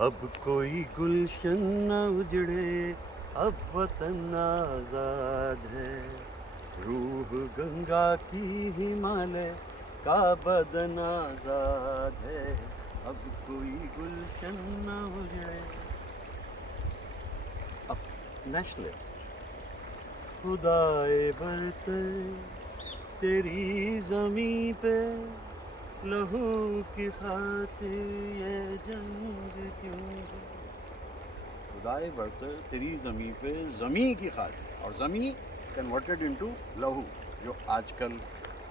अब कोई गुलशन न उजड़े, अब वतन आजाद है। रूह गंगा की हिमालय का बदन आजाद है। अब कोई गुलशन न उजड़े। अब नेशनलिस्ट। खुदाए बरतर तेरी जमी पे लहू की खातिर ये जंग क्यों है। खुदाए बरतर तेरी ज़मी पे ज़मी की खातिर, और ज़मी कन्वर्टेड इनटू लहू, जो आजकल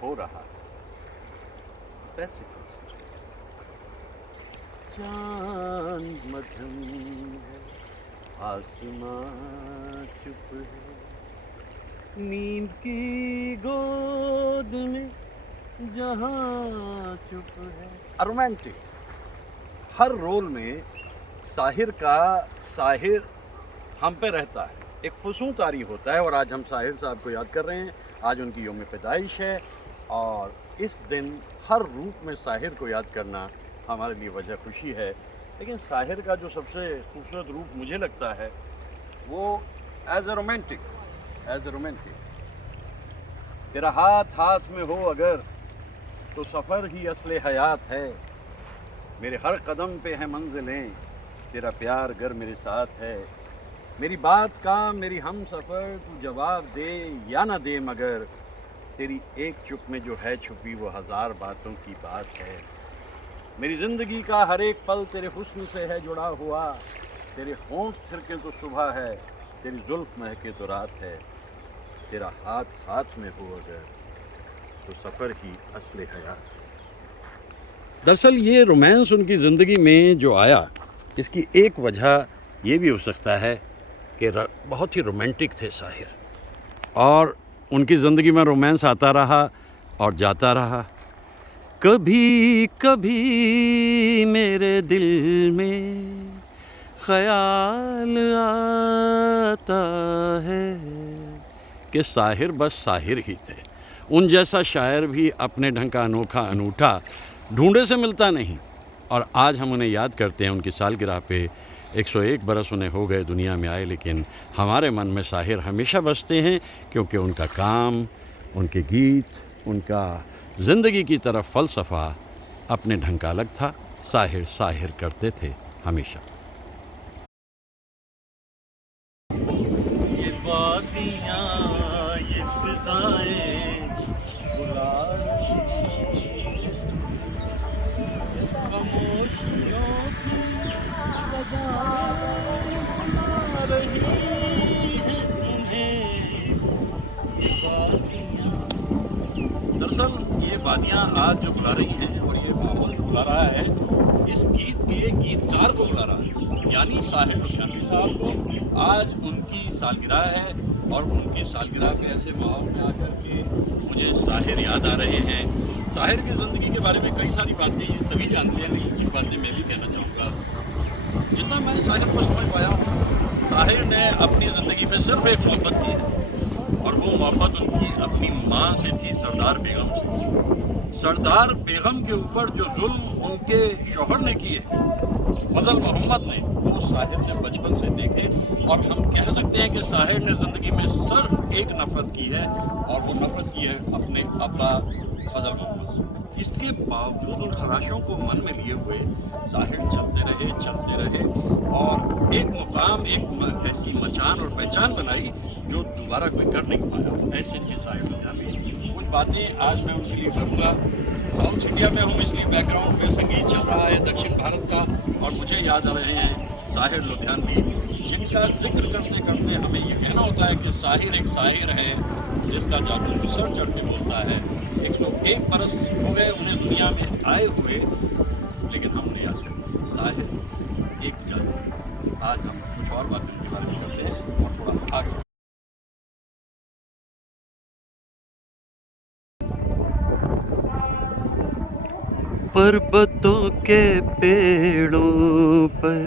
हो रहा है। पैसिफिस्ट। चांद मध्यम है, आसमां चुप है, नींद की गोद में जहां चुप है। रोमांटिक। हर रोल में साहिर हम पे रहता है, एक फुसूं तारी होता है। और आज हम साहिर साहब को याद कर रहे हैं। आज उनकी यौम पैदाइश है और इस दिन हर रूप में साहिर को याद करना हमारे लिए वजह खुशी है। लेकिन साहिर का जो सबसे खूबसूरत रूप मुझे लगता है वो एज ए रोमांटिक। तेरा हाथ हाथ में हो अगर तो सफ़र ही असले हयात है। मेरे हर कदम पे है मंजिलें, तेरा प्यार गर मेरे साथ है। मेरी बात का मेरी हम सफ़र तू जवाब दे या ना दे, मगर तेरी एक चुप में जो है छुपी वो हज़ार बातों की बात है। मेरी ज़िंदगी का हर एक पल तेरे हुस्न से है जुड़ा हुआ। तेरे होंठ थिरके तो सुबह है, तेरी जुल्फ़ महके तो रात है। तेरा हाथ हाथ में हो अगर तो सफ़र ही असले हयात। दरअसल ये रोमांस उनकी ज़िंदगी में जो आया, इसकी एक वजह ये भी हो सकता है कि बहुत ही रोमांटिक थे साहिर, और उनकी ज़िंदगी में रोमांस आता रहा और जाता रहा। कभी कभी मेरे दिल में ख़याल आता है कि साहिर बस साहिर ही थे। उन जैसा शायर भी अपने ढंग का अनोखा अनूठा ढूंढे से मिलता नहीं। और आज हम उन्हें याद करते हैं उनकी सालगिरह पे। 101 बरस उन्हें हो गए दुनिया में आए, लेकिन हमारे मन में साहिर हमेशा बसते हैं, क्योंकि उनका काम, उनके गीत, उनका ज़िंदगी की तरफ फ़लसफ़ा अपने ढंग का अलग था। साहिर साहिर करते थे हमेशा। ये वादियाँ, ये फ़िज़ाएं बुला खामोशियों की सदाएं बुला रही हैं तुम्हें। ये वादियाँ, दरअसल ये वादियाँ आज जो बुला रही हैं और ये माहौल बुला रहा है, इस गीत के गीतकार को बुला रहा है, यानी साहिर लुधियानवी साहब को। आज उनकी सालगिरह है और उनकी सालगिरह के ऐसे माहौल में आकर के मुझे साहिर याद आ रहे हैं। साहिर की ज़िंदगी के बारे में कई सारी बातें ये सभी जानते हैं, लेकिन कुछ बातें मैं भी कहना चाहूँगा। जितना मैं साहिर को समझ पाया हूँ, साहिर ने अपनी ज़िंदगी में सिर्फ एक मोहब्बत की है, और वो मोहब्बत उनकी अपनी माँ से थी, सरदार बेगम से। सरदार बेगम के ऊपर जो जुल्म उनके शौहर ने किए, फजल मोहम्मद ने, वो साहिर ने बचपन से देखे। और हम कह सकते हैं कि साहिर ने ज़िंदगी में सिर्फ एक नफ़रत की है, और वो नफ़रत की है अपने अब्बा फजल मोहम्मद से। इसके बावजूद उन खराशों को मन में लिए हुए साहिर चलते रहे और एक मुकाम, एक ऐसी मचान और पहचान बनाई जो दोबारा कोई कर नहीं पाया। ऐसे थे साहिर लुधियानवी। कुछ बातें आज मैं उनके लिए करूँगा। साउथ इंडिया में हूँ, इसलिए बैकग्राउंड में संगीत चल रहा है दक्षिण भारत का, और मुझे याद आ रहे हैं साहिर लुधियानवी, जिनका जिक्र करते करते हमें ये कहना होता है कि साहिर एक साहिर है जिसका जादू सर चढ़ते बोलता है। 101 बरस हो गए उन्हें दुनिया में आए हुए, लेकिन हमने याद किया साहिर एक जादू। आज हम कुछ और बातें उनके बारे में करते हैं और थोड़ा आगे। पर्वतों के पेड़ों पर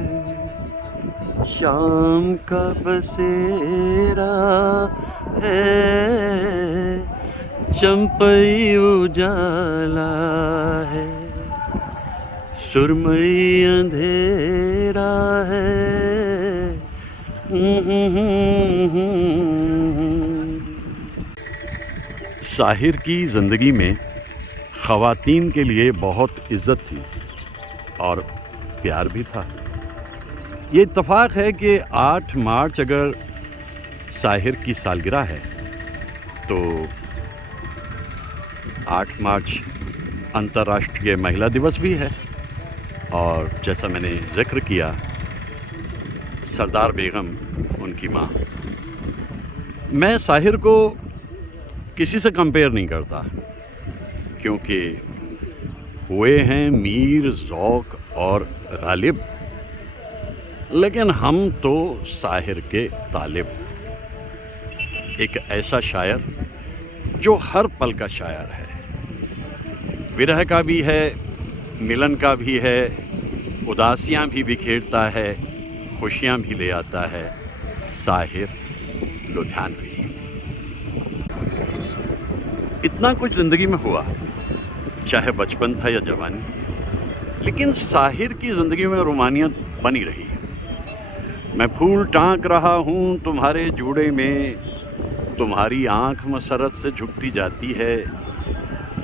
शाम का बसेरा है, चंपई उजाला है, सुरमई अंधेरा है। साहिर की ज़िंदगी में ख़वातीन के लिए बहुत इज़्ज़त थी और प्यार भी था। ये इत्तफ़ाक है कि 8 मार्च अगर साहिर की सालगिरह है तो 8 मार्च अंतर्राष्ट्रीय महिला दिवस भी है। और जैसा मैंने ज़िक्र किया, सरदार बेगम उनकी माँ। मैं साहिर को किसी से कंपेयर नहीं करता, क्योंकि हुए हैं मीर, ज़ौक़ और गालिब, लेकिन हम तो साहिर के तालिब। एक ऐसा शायर जो हर पल का शायर है, विरह का भी है, मिलन का भी है, उदासियाँ भी बिखेरता है, खुशियाँ भी ले आता है। साहिर लुधियानवी। इतना कुछ ज़िंदगी में हुआ, चाहे बचपन था या जवानी, लेकिन साहिर की ज़िंदगी में रोमानियत बनी रही। मैं फूल टाँक रहा हूँ तुम्हारे जूड़े में, तुम्हारी आँख मसरत से झुकती जाती है।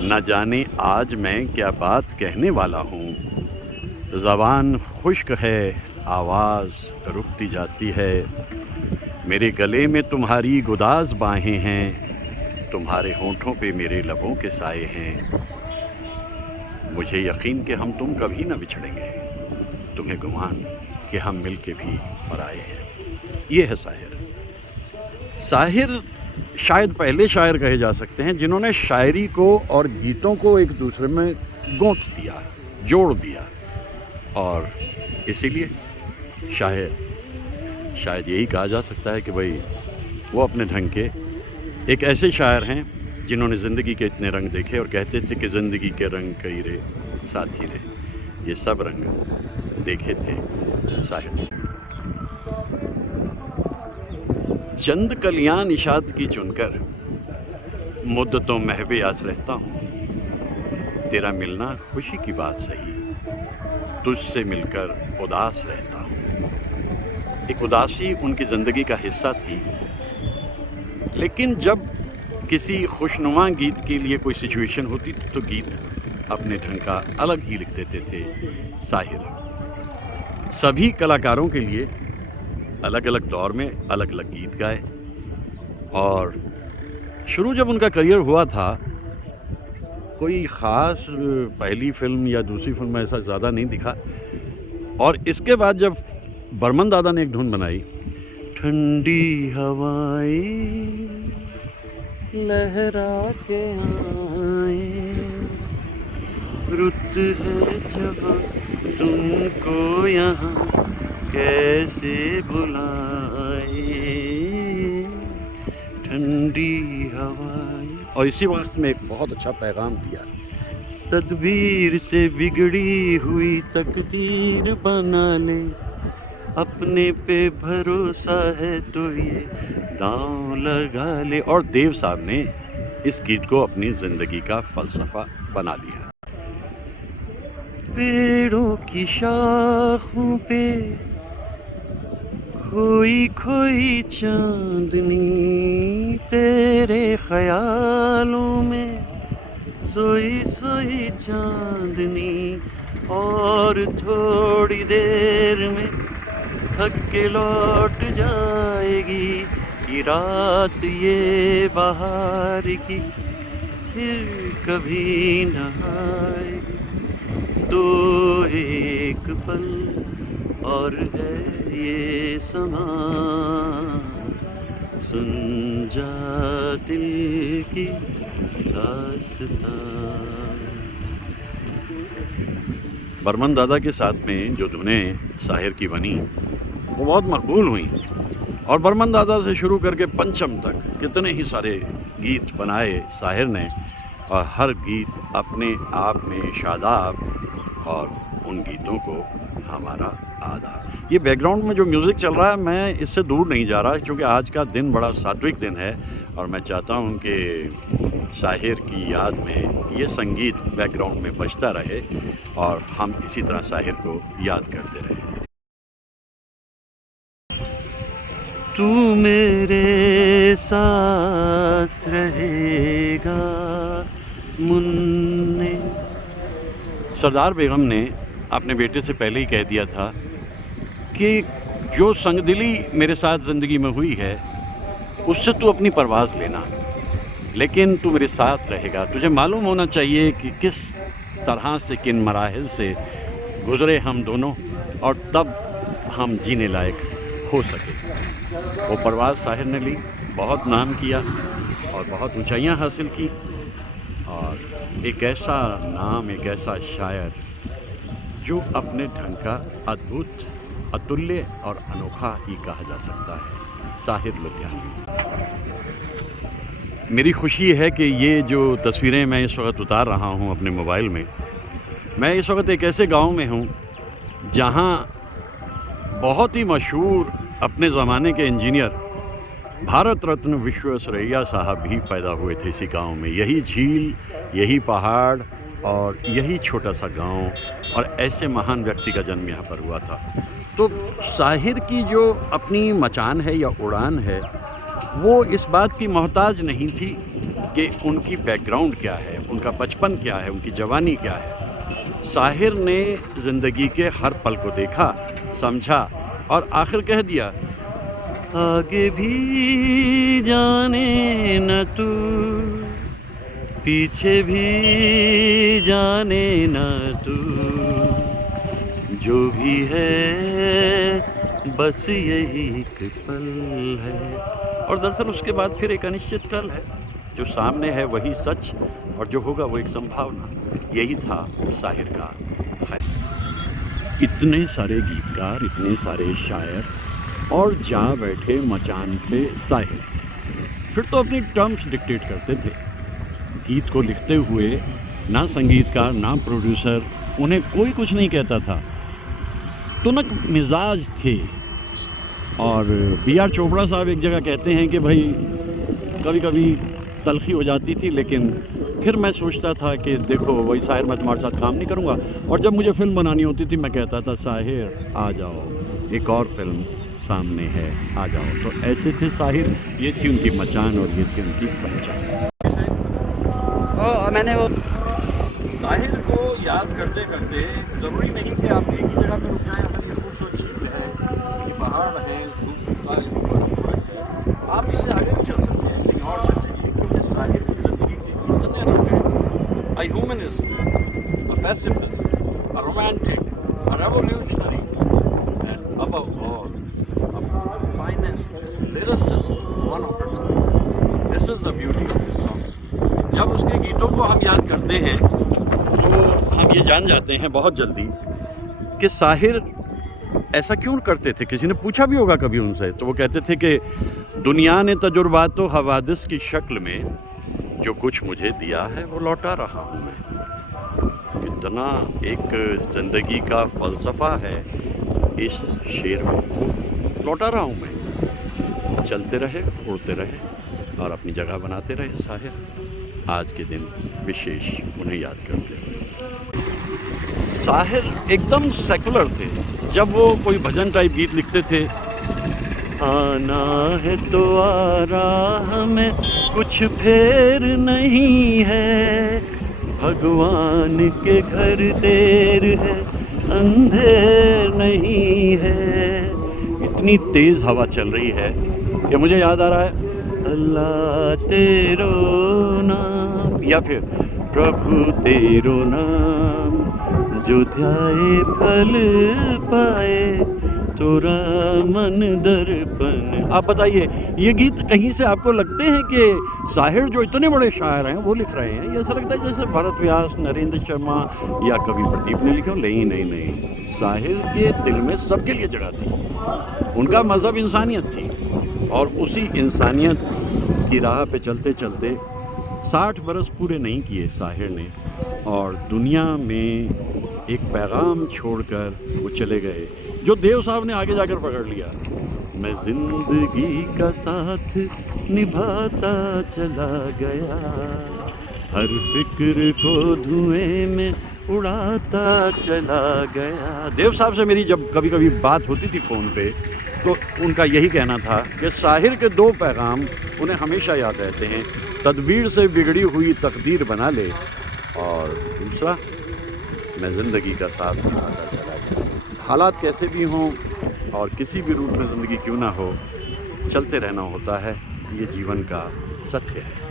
न जाने आज मैं क्या बात कहने वाला हूँ, ज़बान खुश्क है, आवाज़ रुकती जाती है। मेरे गले में तुम्हारी गुदाज़ बाहें हैं, तुम्हारे होंठों पे मेरे लबों के साए हैं। मुझे यकीन कि हम तुम कभी न बिछड़ेंगे, तुम्हें गुमान कि हम मिल के भी पराए हैं। ये है साहिर। साहिर शायद पहले शायर कहे जा सकते हैं जिन्होंने शायरी को और गीतों को एक दूसरे में गोंथ दिया, जोड़ दिया, और इसीलिए शायद यही कहा जा सकता है कि भाई वो अपने ढंग के एक ऐसे शायर हैं जिन्होंने ज़िंदगी के इतने रंग देखे और कहते थे कि ज़िंदगी के रंग कई रे साथी रे। ये सब रंग देखे थे साहिर ने। चंद कलियां निशात की चुनकर मुद्दतों महवे आस रहता हूँ, तेरा मिलना खुशी की बात सही, तुझसे मिलकर उदास रहता हूँ। एक उदासी उनकी ज़िंदगी का हिस्सा थी, लेकिन जब किसी खुशनुमा गीत के लिए कोई सिचुएशन होती तो गीत अपने ढंग का अलग ही लिख देते थे साहिर। सभी कलाकारों के लिए अलग अलग दौर में अलग अलग गीत गाए, और शुरू जब उनका करियर हुआ था, कोई ख़ास पहली फिल्म या दूसरी फिल्म में ऐसा ज़्यादा नहीं दिखा। और इसके बाद जब बर्मन दादा ने एक धुन बनाई, ठंडी हवाएं लहरा के आए, रुत है जहाँ तुमको यहाँ कैसे बुलाए, ठंडी हवाएं, और इसी वक्त में एक बहुत अच्छा पैगाम दिया, तदबीर से बिगड़ी हुई तकदीर बना ले, अपने पे भरोसा है तो ये दांव लगा ले। और देव साहब ने इस गीत को अपनी ज़िंदगी का फ़लसफ़ा बना लिया। पेड़ों की शाखों पे खोई खोई चांदनी, तेरे ख्यालों में सोई सोई चांदनी, और थोड़ी देर में थक के लौट जाएगी ये रात ये बाहर की, फिर कभी न आएगी। तो एक पल और है ये समा, सुन जा दिल की दास्तां। बर्मन दादा के साथ में जो धुनें साहिर की बनी वो बहुत मकबूल हुई, और बर्मन दादा से शुरू करके पंचम तक कितने ही सारे गीत बनाए साहिर ने, और हर गीत अपने आप में शादाब, और उन गीतों को हमारा आदाब। ये बैकग्राउंड में जो म्यूज़िक चल रहा है, मैं इससे दूर नहीं जा रहा क्योंकि आज का दिन बड़ा सात्विक दिन है और मैं चाहता हूँ कि साहिर की याद में ये संगीत बैकग्राउंड में बजता रहे और हम इसी तरह साहिर को याद करते रहें। तू मेरे साथ रहेगा मुन्ने। सरदार बेगम ने अपने बेटे से पहले ही कह दिया था कि जो संगदिली मेरे साथ ज़िंदगी में हुई है उससे तू अपनी परवाज़ लेना, लेकिन तू मेरे साथ रहेगा। तुझे मालूम होना चाहिए कि किस तरह से, किन मराहिल से गुज़रे हम दोनों, और तब हम जीने लायक हो सके। वो परवाज़ साहिर ने ली, बहुत नाम किया और बहुत ऊंचाइयां हासिल की, और एक ऐसा नाम, एक ऐसा शायर जो अपने ढंग का अद्भुत, अतुल्य और अनोखा ही कहा जा सकता है, साहिर लुधियानवी। मेरी खुशी है कि ये जो तस्वीरें मैं इस वक्त उतार रहा हूँ अपने मोबाइल में, मैं इस वक्त एक ऐसे गांव में हूँ जहाँ बहुत ही मशहूर अपने ज़माने के इंजीनियर भारत रत्न विश्वेश्वरैया साहब भी पैदा हुए थे इसी गांव में। यही झील, यही पहाड़ और यही छोटा सा गांव, और ऐसे महान व्यक्ति का जन्म यहाँ पर हुआ था। तो साहिर की जो अपनी मचान है या उड़ान है, वो इस बात की मोहताज नहीं थी कि उनकी बैकग्राउंड क्या है, उनका बचपन क्या है, उनकी जवानी क्या है। साहिर ने ज़िंदगी के हर पल को देखा, समझा और आखिर कह दिया, आगे भी जाने न तू, पीछे भी जाने न तू, जो भी है बस यही एक पल है। और दरअसल उसके बाद फिर एक अनिश्चित कल है, जो सामने है वही सच और जो होगा वो एक संभावना। यही था साहिर का ख्याल। इतने सारे गीतकार, इतने सारे शायर, और जा बैठे मचान पे साहिर। फिर तो अपनी टर्म्स डिक्टेट करते थे। गीत को लिखते हुए ना संगीतकार ना प्रोड्यूसर, उन्हें कोई कुछ नहीं कहता था। तुनक मिजाज थे। और B.R. चोपड़ा साहब एक जगह कहते हैं कि भाई कभी कभी तलखी हो जाती थी, लेकिन फिर मैं सोचता था कि देखो वही साहिर, मैं तुम्हारे साथ काम नहीं करूँगा। और जब मुझे फ़िल्म बनानी होती थी मैं कहता था, साहिर आ जाओ, एक और फिल्म सामने है, आ जाओ। तो ऐसे थे साहिर, ये थी उनकी मचान और ये थी उनकी पहचान। मैंने वो साहिर को याद करते करते ज़रूरी नहीं कि आप एक ही जगह पर रुक जाएँ। हमारी खूबसूरत झील है, पहाड़ हैं, आप इससे आगे भी चल सकते हैं, कहीं और चल जाइए, क्योंकि साहिर की ज़िंदगी के इतने रंग हैं। A humanist, a pacifist, a romantic, a revolutionary, and above all, a finest lyricist, one of its kind. This is the beauty of his songs. जब उसके गीतों को हम याद करते हैं तो हम ये जान जाते हैं बहुत जल्दी कि साहिर ऐसा क्यों करते थे। किसी ने पूछा भी होगा कभी उनसे, तो वो कहते थे कि दुनिया ने तजुर्बात व हवादिस की शक्ल में जो कुछ मुझे दिया है वो लौटा रहा हूँ मैं। कितना एक ज़िंदगी का फ़लसफ़ा है इस शेर में, लौटा रहा हूँ मैं। चलते रहे, उड़ते रहे और अपनी जगह बनाते रहे साहिर। आज के दिन विशेष उन्हें याद करते हुए। साहिर एकदम सेकुलर थे। जब वो कोई भजन टाइप गीत लिखते थे, आना है तो आ राह में कुछ फेर नहीं है, भगवान के घर देर है अंधेर नहीं है। इतनी तेज़ हवा चल रही है कि मुझे याद आ रहा है, अल्लाह तेरो नाम, या फिर प्रभु तेरो नाम, जो ध्याए फल पाए तोरा मन दर्पण। आप बताइए, ये गीत कहीं से आपको लगते हैं कि साहिर जो इतने बड़े शायर हैं वो लिख रहे हैं? ये ऐसा लगता है जैसे भरत व्यास, नरेंद्र शर्मा या कवि प्रदीप ने लिखे हो। नहीं, साहिर के दिल में सबके लिए जगह थी। उनका मज़हब इंसानियत थी, और उसी इंसानियत की राह पे चलते चलते 60 बरस पूरे नहीं किए साहिर ने, और दुनिया में एक पैगाम छोड़कर वो चले गए, जो देव साहब ने आगे जाकर पकड़ लिया। मैं जिंदगी का साथ निभाता चला गया, हर फिक्र को धुएं में उड़ाता चला गया। देव साहब से मेरी जब कभी कभी बात होती थी फ़ोन पे, तो उनका यही कहना था कि साहिर के 2 पैगाम उन्हें हमेशा याद रहते हैं, तदबीर से बिगड़ी हुई तकदीर बना ले, और दूसरा, मैं ज़िंदगी का साथ निभाता चला गया। हालात कैसे भी हों और किसी भी रूप में ज़िंदगी क्यों ना हो, चलते रहना होता है, ये जीवन का सत्य है।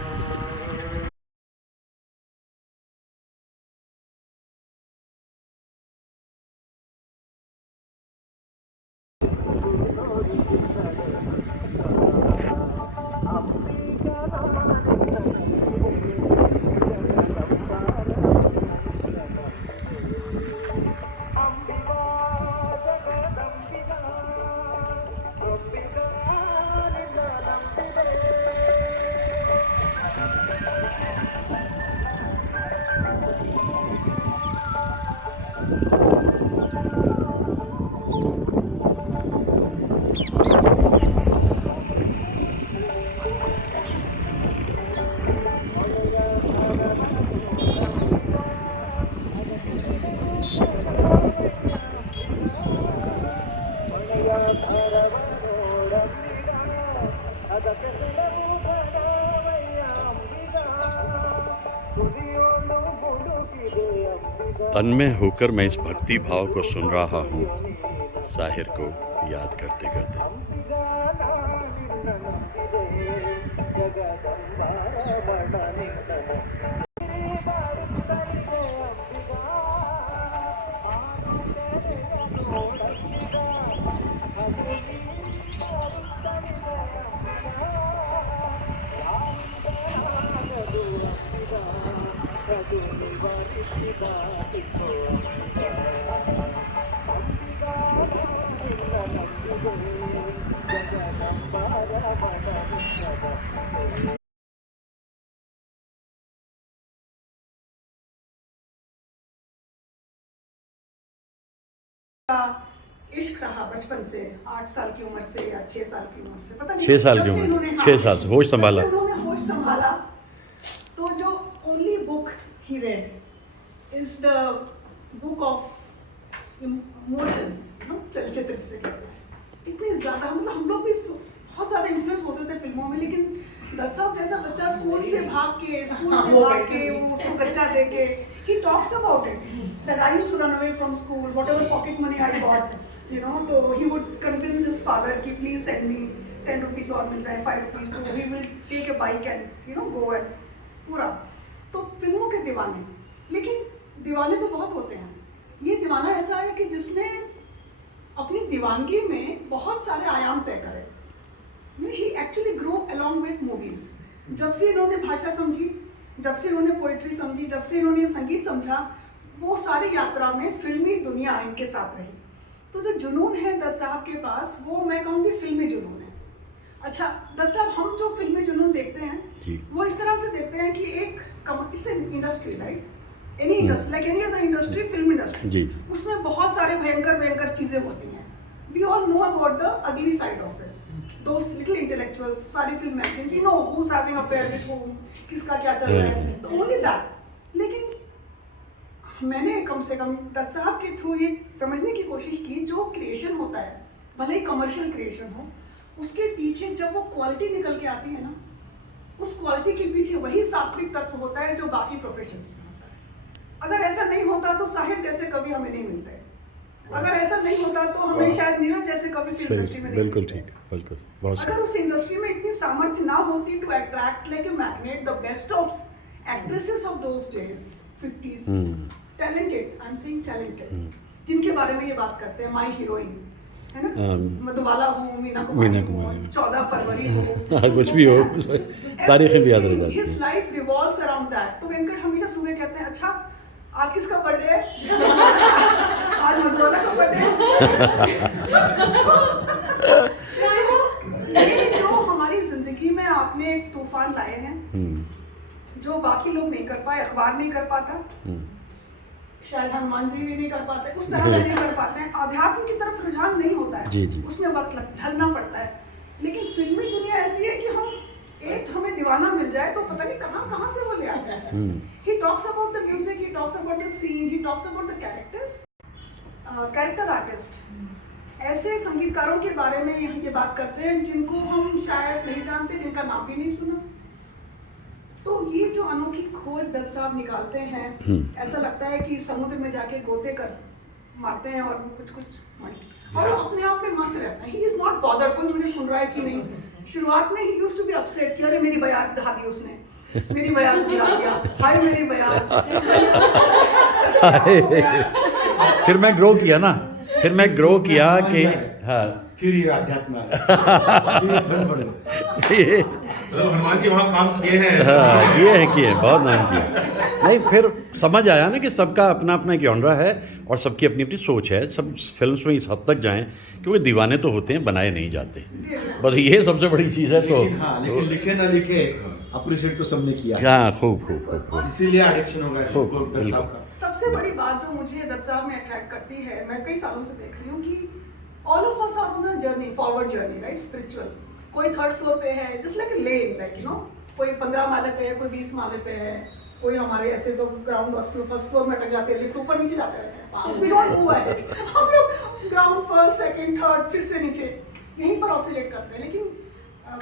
तन्मय होकर मैं इस भक्ति भाव को सुन रहा हूँ, साहिर को याद करते करते। इश्क रहा बचपन से, 8 साल की उम्र से या 6 साल की उम्र से, पता नहीं 6 साल की उम्र, 6 साल से होश संभाला। उन्होंने होश संभाला, तो जो only book he red is the book of emotion, चलचित्र जिसे कहते हैं। इतने ज़्यादा मतलब हम लोग भी बहुत ज़्यादा इन्फ्लुएंस होते थे फिल्मों में, लेकिन दत्त साहब जैसा बच्चा स्कूल से भाग के वो उसको बच्चा दे के, he talks about it that I used to run away from school, whatever pocket money I got, तो he would convince his father कि please send me 10 rupees और मिल जाए, 5 rupees, तो he will take a bike and go and पूरा। तो फिल्मों के दीवाने, लेकिन दीवाने तो बहुत होते हैं, ये दीवाना ऐसा है कि जिसने अपनी दीवानगी में बहुत सारे आयाम तय करे। He actually grew along with movies. जब से इन्होंने भाषा समझी, जब से इन्होंने पोइट्री समझी, जब से इन्होंने संगीत समझा, वो सारी यात्रा में फिल्मी दुनिया इनके साथ रही। तो जो जुनून है दत्त साहब के पास, वो मैं कहूँगी फिल्मी जुनून है। अच्छा दत्त साहब, हम जो फिल्मी जुनून देखते हैं वो इस तरह से देखते हैं कि एक industry, right, any industry like any other industry, film industry, उसमें बहुत सारे भयंकर चीज़ें होती हैं। We all know about the ugly side of it, those little intellectuals, सारी film magazine, you know who's having affair with whom, किसका क्या चल रहा है, तो only that। लेकिन मैंने कम से कम दत्त साहब के थ्रू ये समझने की कोशिश की, जो क्रिएशन होता है, भले ही कमर्शियल क्रिएशन हो, उसके पीछे जब वो क्वालिटी निकल के आती है ना, उस क्वालिटी के पीछे वही सात्विक तत्व होता है जो बाकी प्रोफेशंस में होता है। अगर ऐसा नहीं होता तो साहिर जैसे कभी हमें नहीं मिलते, अगर ऐसा नहीं होता तो हमें शायद नीरज जैसे कभी फिल्म इंडस्ट्री में नहीं। बिल्कुल ठीक, बिल्कुल, बहुत अगर उस इंडस्ट्री में इतनी सामर्थ्य ना होती to attract like a magnet the best of actresses of those days 50s, talented, I am saying talented, जिनके बारे में ये बात करते हैं, माय हीरोइन है ना, मधुबाला हो, मीना कुमारी हो, 14 फरवरी हो, कुछ भी हो, तारीखें भी याद रह जाती हैं। His life revolves around that. तो वेंकट हमेशा सुबह कहते हैं, अच्छा आज किसका बर्थडे है? आज मधुबाला का बर्थडे है। ये जो हमारी जिंदगी में आपने एक तूफान लाए हैं, जो बाकी लोग नहीं कर पाए, अखबार नहीं कर पाता, शायद हनुमान जी भी नहीं कर पाते, उस तरह से नहीं कर पाते हैं, अध्यात्म की तरफ रुझान नहीं होता है, जी जी। उसमें वक्त ढलना पड़ता है। लेकिन फिल्मी दुनिया ऐसी है कि हमें दीवाना मिल जाए तो पता नहीं कहाँ से वो ले आता है। He talks about the music, he talks about the scene, he talks about the characters, character artist। ऐसे संगीतकारों के बारे में ये बात करते हैं जिनको हम शायद नहीं जानते, जिनका नाम भी नहीं सुना। तो ये जो अनोखी खोज दत्त साहब निकालते हैं, ऐसा लगता है कि समुद्र में जाके गोते कर मारते हैं और कुछ और अपने आप में मस्त रहता है। ही इज नॉट बॉदर्ड कोई मुझे सुन रहा है कि नहीं। शुरुआत में ही यूज्ड टू बी अपसेट कि अरे मेरी बयार ढा दी उसने, मेरी बयार गिरा दिया, हाय मेरी बयार। फिर मैं ग्रो किया ना, फिर मैं ग्रो किया कि हाँ फिर ये अध्यात्म हनुमान जी वहाँ काम किए हैं। हाँ किए हैं बहुत नाम किए। नहीं फिर समझ आया ना कि सबका अपना अपना एक जॉनरा है और सबकी अपनी अपनी सोच है। सब फिल्म्स में इस हद तक जाएं क्योंकि दीवाने तो होते हैं, बनाए नहीं जाते, बस ये सबसे बड़ी चीज़ है। तो लेकिन लिखे ना लिखे अप्रिशिएट तो सबने किया। हाँ खूब इसीलिए एडिक्शन होगा सबको दत्त साहब का। सबसे बड़ी बात जो मुझे दत्त साहब में अट्रैक्ट करती है, मैं कई सालों से देख रही हूँ कि all of us are on a journey, forward journey, right, spiritual. कोई 3rd फ्लोर पे है, just like lane, like you know, कोई 15 माले पे है, कोई 20 माले पे है, कोई हमारे ऐसे तो ग्राउंड और 1st फ्लोर में अटक जाते हैं, लिफ्ट ऊपर नीचे जाते रहते हैं। वी डोंट मूव अहेड, हम लोग ग्राउंड 1st 2nd 3rd फिर से नीचे यहीं पर ऑसिलेट करते हैं। लेकिन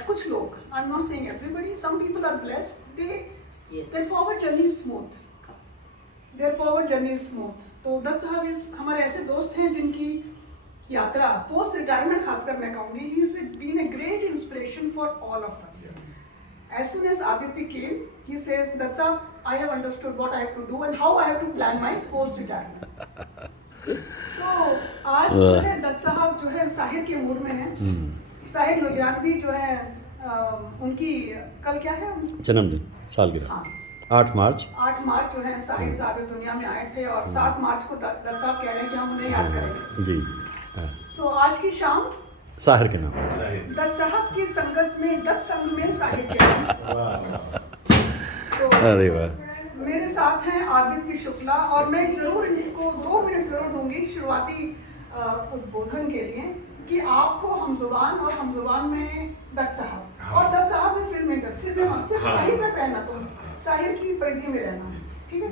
कुछ लोग, I am not saying everybody, some people are blessed, their forward journey is smooth, their forward journey is smooth. तो दत्त साहब हमारे ऐसे दोस्त हैं जिनकी यात्रा पोस्ट रिटायरमेंट खासकर मैं कहूँगी, he is been a great inspiration for all of us. As soon as Aditya came, he says, "That's how I have understood what I have to do and how I have to plan my post retirement." So आज जो है दत्त साहब जो है साहिर के mood में है। साहिर लुधियानवी जो है उनकी कल क्या है जन्मदिन, सालगिरह। हाँ 8 मार्च 8 मार्च जो है साहिर साहब इस दुनिया में आए थे और 7 मार्च को दत्त साहब कह रहे हैं कि हम उन्हें याद करेंगे। जी हाँ। So आज की शाम साहिर के नाम। दत्त साहब की संगत में, दत्त संग में साहिर के नाम। तो अरे वाह। मेरे साथ हैं आदित्य शुक्ला और मैं जरूर इसको 2 मिनट जरूर दूंगी शुरुआती उद्बोधन के लिए कि आपको हमजुबान और हमजुबान में दत्त साहब और दत्त साहब में फिल्म इंडस्ट्री में सिर्फ साहिर में रहना, तो साहिर की परिधि में रहना, ठीक है।